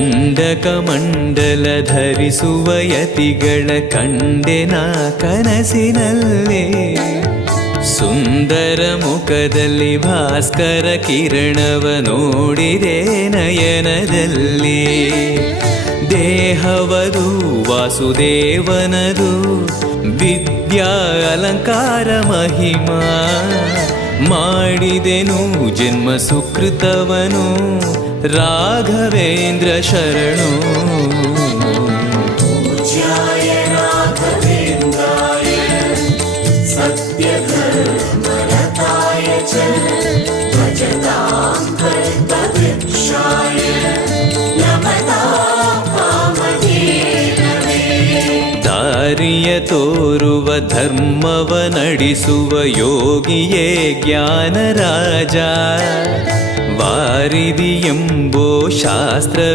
ದಂಡಕ ಮಂಡಲ ಧರಿಸುವ ಯತಿಗಳ ಕಂಡೆನ ಕನಸಿನಲ್ಲೇ. ಸುಂದರ ಮುಖದಲ್ಲಿ ಭಾಸ್ಕರ ಕಿರಣವ ನೋಡಿದೆ ನಯನದಲ್ಲಿ. ದೇಹವದು ವಾಸುದೇವನದು ವಿದ್ಯಾ ಅಲಂಕಾರ ಮಹಿಮಾ. ಮಾಡಿದೆನು ಜನ್ಮ ಸುಕೃತವನು ರಾಘವೇಂದ್ರ ಶರಣು. ಪೂಜ್ಯಾಯ ರಾಘವೇಂದ್ರಾಯ ಸತ್ಯಧರ್ಮರತಾಯ ಚ ಭಜತಾಂ ಕಲ್ಪವೃಕ್ಷಾಯ ನಮತಾಂ ಕಾಮಧೇನವೇ. ದಾರಿಯ ತೋರುವ ಧರ್ಮವ ನಡೆಸುವ ಯೋಗಿಯೇ ಜ್ಞಾನರಾಜ. ವಾರಿದಿ ಎಂಬೋ ಶಾಸ್ತ್ರ